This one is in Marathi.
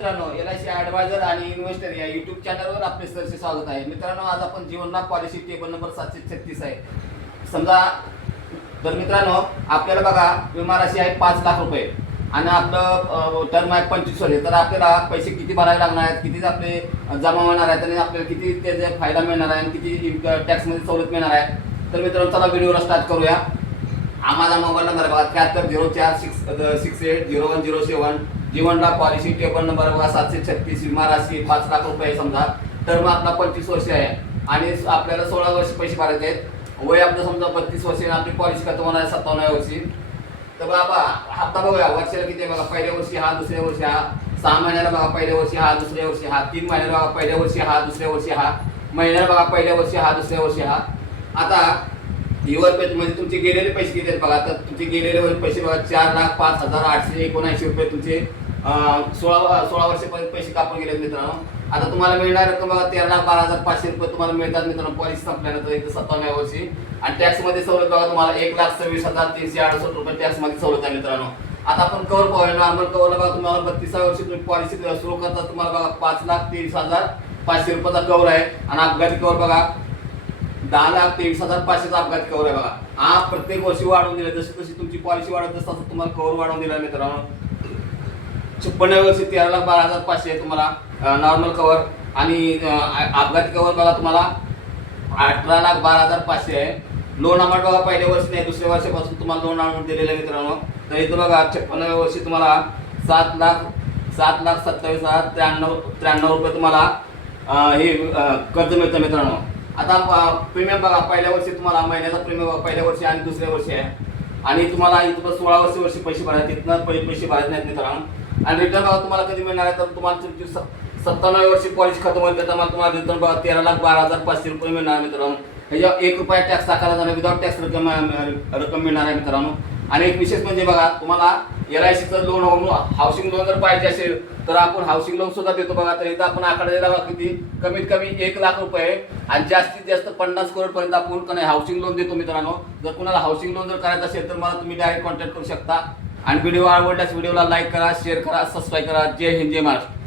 मित्रांनो, LIC ॲडवायझर आणि इन्व्हेस्टर या YouTube चॅनलवर आपले सरसे स्वागत आहे. मित्रांनो, आज आपण जीवन लाभ पॉलिसी टेबल नंबर 736 आहे. समजा तर मित्रांनो, आपल्याला बघा विमा राशी आहे 5 लाख रुपये आणि आपलं टर्म आहे 25 वर्ष. तर आपल्याला पैसे किती भरावे लागणार आहेत, किती आपले जमा होणार आहेत आणि आपल्याला किती त्याचे फायदा मिळणार आहे आणि किती टॅक्समध्ये सवलत मिळणार आहे. तर मित्रांनो, चला व्हिडिओला स्टार्ट करूया. माझा मोबाईल नंबर बघा 7304680107. जीवन लाभ पॉलिसी टेबल नंबर बघा 736. विमा राशी 5 लाख रुपये. समजा टर्म आपला 25 वर्ष आहे आणि आपल्याला 16 वर्ष पैसे भरायचे आहेत. वय आपलं समजा 32 वर्ष आणि आपली पॉलिसी खतम होणार आहे 57व्या वर्षी. तर बाबा हप्ता बघूया वर्षाला किती आहे बघा. पहिल्या वर्षी हा, दुसऱ्या वर्षी हा, 6 महिन्याला बघा पहिल्या वर्षी हा, दुसऱ्या वर्षी हा, 3 महिन्याला बघा पहिल्या वर्षी हा, दुसऱ्या वर्षी हा, महिन्याला बघा पहिल्या वर्षी हा, दुसऱ्या वर्षी हा. आता इवर म्हणजे तुमचे गेलेले पैसे किती आहेत बघा. तर तुमचे गेलेले पैसे बघा 4,05,879 रुपये तुमचे 16 वर्षापर्यंत पैसे कापून गेले मित्रांनो. आता तुम्हाला मिळणार रक्कम बघा 13,12,500 रुपये तुम्हाला मिळतात मित्रांनो पॉलिसी संपल्यानंतर इथं 57व्या वर्षी. आणि टॅक्समध्ये सवलत बघा तुम्हाला 1,26,368 रुपये टॅक्समध्ये सवलत आहे मित्रांनो. आता आपण कवर पाहूया. नॉर्मल कवरला बघा तुम्हाला 32व्या वर्षी तुम्ही पॉलिसी सुरू करता तुम्हाला बघा 5,23,500 रुपयाचा कवर आहे. आणि अपघाती कवर बघा 10,23,500 अपघाती कवर आहे बघा. हा प्रत्येक वर्षी वाढवून दिला. जशी जशी तुमची पॉलिसी वाढत असतात तुम्हाला कवर वाढवून दिला मित्रांनो. 56व्या वर्षी 13,12,500 तुम्हाला नॉर्मल कवर. आणि अपघाती कवर बघा तुम्हाला 18,12,500 आहे. लोन अमाऊंट बघा पहिल्या वर्षी नाही दुसऱ्या वर्षापासून तुम्हाला लोन अमाऊंट दिलेलं आहे मित्रांनो. तर इथं बघा 56व्या वर्षी तुम्हाला 7,27,93 रुपये तुम्हाला हे कर्ज मिळतं मित्रांनो. आता प्रीमियम बघा पहिल्या वर्षी तुम्हाला महिन्याचा प्रीमियम पहिल्या वर्षी आणि दुसऱ्या वर्षी आहे. आणि तुम्हाला इथं 16 वर्षी पैसे भरायचे तिथनं पैसे भरायचे नाहीत मित्रांनो. आणि रिटर्न बघा तुम्हाला कधी मिळणार आहे तर तुम्हाला तुमची 57व्या वर्षी पॉलिसी खतम होईल त्याचा तुम्हाला रिटर्न बघा 13,12,500 रुपये मिळणार मित्रांनो. ह्याच्या 1 रुपया टॅक्स टाकायला जाणार विदाउट टॅक्स रक्कम मिळणार आहे मित्रांनो. आणि एक विशेष म्हणजे बघा तुम्हाला LICचं लोन हाऊसिंग लोन जर पाहिजे असेल तर आपण हाऊसिंग लोन सुद्धा देतो बघा. तर इथं आपण आकडा दिला बघा किती कमीत कमी 1 लाख रुपये आणि जास्तीत जास्त 50 करोड पर्यंत आपण हाऊसिंग लोन देतो मित्रांनो. जर कुणाला हाऊसिंग लोन जर करायचं असेल तर मला तुम्ही डायरेक्ट कॉन्टॅक्ट करू शकता. आणि व्हिडिओ आवडल्यास व्हिडिओला लाईक करा, शेअर करा, सबस्क्राईब करा. जय हिंद, जय महाराष्ट्र.